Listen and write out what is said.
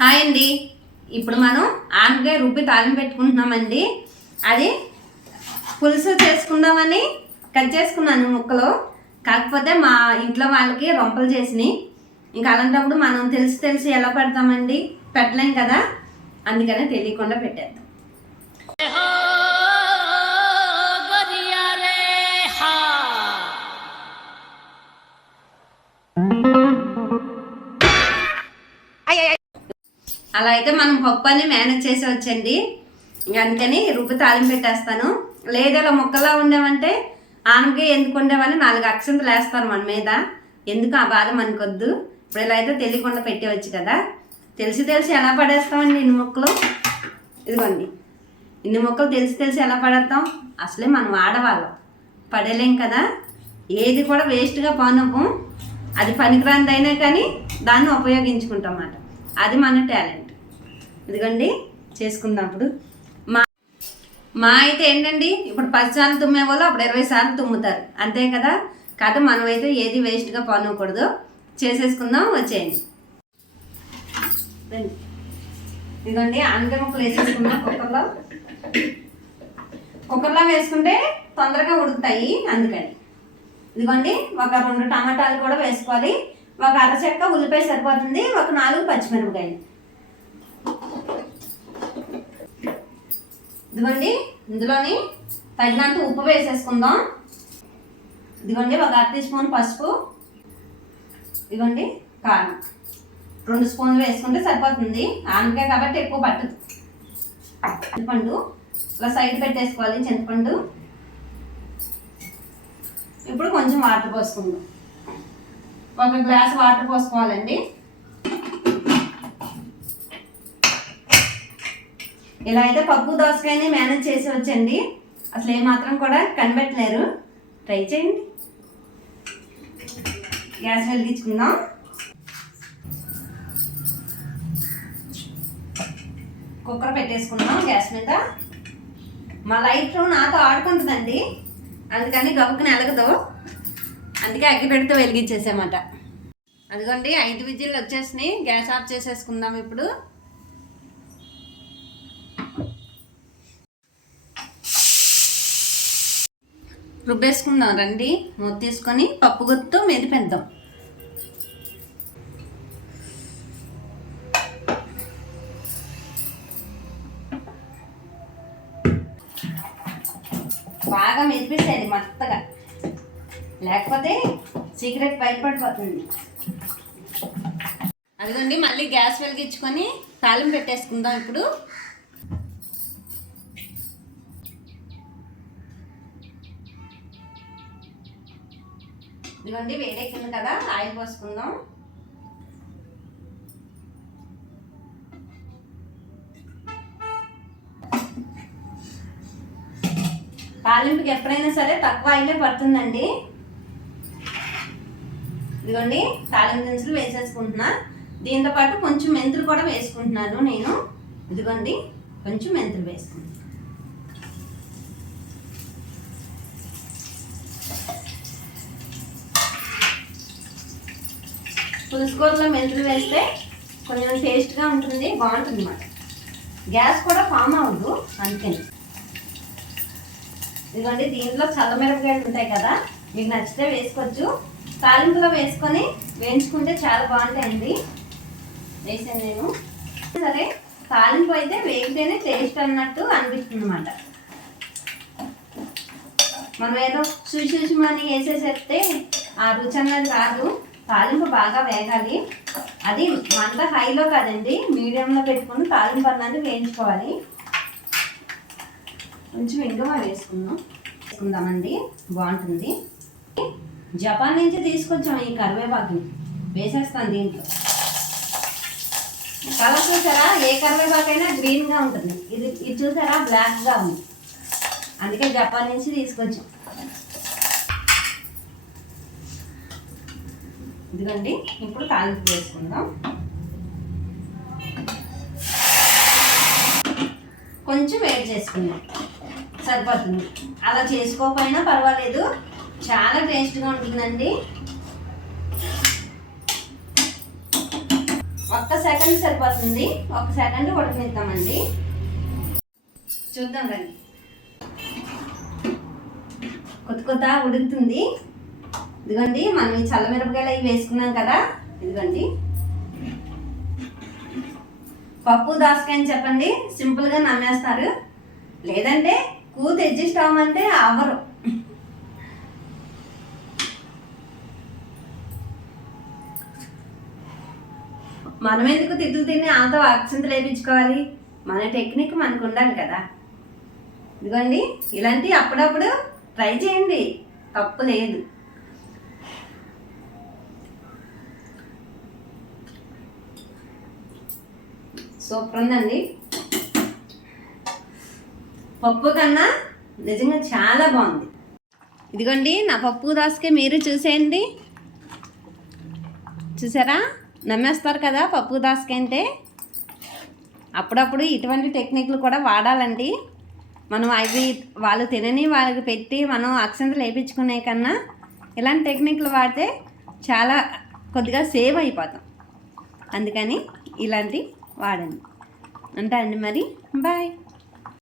Hi అండి. ఇప్పుడు మనం ఆనపకాయ రుబ్బి తాలింపు పెట్టుకుంటున్నామండి. అది పులుసు చేసుకుందామని కట్ చేసుకున్నాను ముక్కలు. కాకపోతే మా ఇంట్లో వాళ్ళకి రొంపలు చేసినాయి. ఇంకా అలాంటప్పుడు మనం తెలిసి ఎలా పెడతామండి, పెట్టలేం కదా, అందుకనే తెలియకుండా పెట్టేద్దాం. అలా అయితే మనం పప్పు అని మేనేజ్ చేసి వచ్చండి. అందుకని రుబ్బు తాలింపు పెట్టేస్తాను. లేదు ఇలా ముక్కలా ఉండేవంటే ఆనపకాయ ఎందుకు ఉండేవని 4 అక్షంతలు వేస్తారు మన మీద. ఎందుకు ఆ బాధ మనకొద్దు. ఇప్పుడు ఇలా అయితే తెలియకుండా పెట్టేవచ్చు కదా. తెలిసి ఎలా పడేస్తామండి ఇన్ని ముక్కలు. ఇదిగోండి, ఇన్ని ముక్కలు తెలిసి ఎలా పడేస్తాం. అసలే మనం ఆడవాళ్ళం, పడేలేం కదా. ఏది కూడా వేస్ట్గా పానవ్వం. అది పనికిరానిది అయినా కానీ దాన్ని ఉపయోగించుకుంటాం అన్నమాట. అది మన టాలెంట్. ఇదిగోండి చేసుకుందాం. ఇప్పుడు మా అయితే ఏంటండి, ఇప్పుడు 10 సార్లు తుమ్మే వాళ్ళు అప్పుడు 20 సార్లు తుమ్ముతారు, అంతే కదా. కాదు మనమైతే ఏది వేస్ట్గా పానకూడదు. చేసేసుకుందాం, వచ్చేయండి. ఇదిగోండి ఆనపకాయ ముక్కలు వేసేసుకుందాం. కుక్కర్లో వేసుకుంటే తొందరగా ఉడుకుతాయి, అందుకని. ఇదిగోండి ఒక 2 టమాటాలు కూడా వేసుకోవాలి. ఒక అరచెక్క ఉల్లిపాయ సరిపోతుంది. ఒక 4 పచ్చిమిరపకాయలు. ఇదిగోండి ఇందులోని తగినంత ఉప్పు వేసేసుకుందాం. ఇదిగోండి ఒక 1/2 టీ స్పూన్ పసుపు. ఇదిగోండి కారం 2 స్పూన్లు వేసుకుంటే సరిపోతుంది. ఆనపకాయ కాబట్టి ఎక్కువ పట్టదు. చింతపండు ఇలా సైడ్ పెట్టేసుకోవాలి. చింతపండు ఇప్పుడు కొంచెం వాటర్ పోసుకుందాం. 1 గ్లాస్ వాటర్ పోసుకోవాలండి. ఇలా అయితే పప్పు దోసకాయని మేనేజ్ చేసి వచ్చండి. అసలు ఏమాత్రం కూడా కనిపెట్టలేరు. ట్రై చేయండి. గ్యాస్ వెలిగించుకుందాం. కుక్కర్ పెట్టేసుకుందాం గ్యాస్ మీద. మా లైట్ నాతో ఆడుకుంటుందండి, అందుకని గబుక్కుని ఎలగదు. అందుకే అగ్గి పెడితే వెలిగించేసామాట. అదిగోండి 5 విజిల్లు వచ్చేసినాయి. గ్యాస్ ఆఫ్ చేసేసుకుందాం. ఇప్పుడు రుబ్బేసుకుందాం రండి. మూత తీసుకొని పప్పు గుత్తో మెదిపేద్దాం. బాగా మెదిపేసేది మెత్తగా, లేకపోతే సీక్రెట్ బయటపడిపోతుంది. అదిగోండి మళ్ళీ గ్యాస్ వెలిగించుకొని తాలింపు పెట్టేసుకుందాం. ఇప్పుడు ఇదిగోండి వేడెక్కింది కదా, ఆయిల్ పోసుకుందాం. తాలింపుకి ఎప్పుడైనా సరే తక్కువ ఆయిలే పడుతుందండి. ఇదిగోండి తాలింపు దినుసులు వేసేసుకుంటున్నా. దీంతో పాటు కొంచెం మెంతులు కూడా వేసుకుంటున్నాను నేను. ఇదిగోండి కొంచెం మెంతులు వేసుకుంటున్నాను. పులుసుకూరలో మెంతులు వేస్తే కొంచెం టేస్ట్గా ఉంటుంది, బాగుంటుంది అన్నమాట. గ్యాస్ కూడా ఫామ్ అవ్వదు, అందుకని. ఇదిగోండి దీంట్లో చల్లమిరపకాయలు ఉంటాయి కదా, మీకు నచ్చితే వేసుకోవచ్చు. తాలింపులో వేసుకొని వేయించుకుంటే చాలా బాగుంటాయండి. వేసాను నేను. సరే తాలింపు అయితే వేగితేనే టేస్ట్ అన్నట్టు అనిపిస్తుంది అన్నమాట. మనం ఏదో చూసి వేసేసేస్తే ఆ రుచి అన్నది రాదు. తాలింపు బాగా వేగాలి. అది మంట హైలో కాదండి, మీడియంలో పెట్టుకుని తాలింపు అన్నది వేయించుకోవాలి. కొంచెం ఇంగువ వేసుకుందామండి, బాగుంటుంది. జపాన్ నుంచి తీసుకొచ్చాము ఈ కరివేపాకుని. వేసేస్తాను దీంట్లో. కలర్ చూసారా, ఏ కరివేపాకైనా గ్రీన్గా ఉంటుంది. ఇది చూసారా బ్లాక్గా ఉంది, అందుకే జపాన్ నుంచి తీసుకొచ్చాం. ఇదిగోండి ఇప్పుడు తాలింపు వేసుకుందాం. కొంచెం వేడి చేసుకుందాం, సరిపోతుంది. అలా చేసుకోకపోయినా పర్వాలేదు, చాలా టేస్ట్గా ఉంటుందండి. ఒక్కసారి సెకండ్ సరిపోతుంది. 1 సెకండ్ ఉడకనిద్దామండి. చూద్దాం రండి. కొత్త ఉడుకుతుంది. ఇదిగోండి మనం ఈ చల్లమిరపకాయలు అవి వేసుకున్నాం కదా, ఇదిగోండి. పప్పు దోసకాయ అని చెప్పండి, సింపుల్గా నమ్మేస్తారు. లేదంటే కూత అడ్జస్ట్ అవ్వమంటే అవ్వరు. మనం ఎందుకు తిట్లు తిని వాళ్ళతో అక్షంతలు వేయించుకోవాలి? మన టెక్నిక్ మనకు ఉండాలి కదా. ఇదిగోండి ఇలాంటి అప్పుడప్పుడు ట్రై చేయండి, తప్పు లేదు. సూపర్ ఉందండి. పప్పు కన్నా నిజంగా చాలా బాగుంది. ఇదిగోండి నా పప్పు దోసకాయ మీరు చూసేయండి. చూసారా, నమ్మేస్తారు కదా పప్పు దోసకాయ అంటే. అప్పుడప్పుడు ఇటువంటి టెక్నిక్లు కూడా వాడాలండి. మనం అవి వాళ్ళు తినని వాళ్ళకి పెట్టి మనం అక్షంతలు వేయించుకునే కన్నా ఇలాంటి టెక్నిక్లు వాడితే చాలా కొద్దిగా సేవ్ అయిపోతాం. అందుకని ఇలాంటి వాడండి. ఉంటా అండి మరి, బాయ్.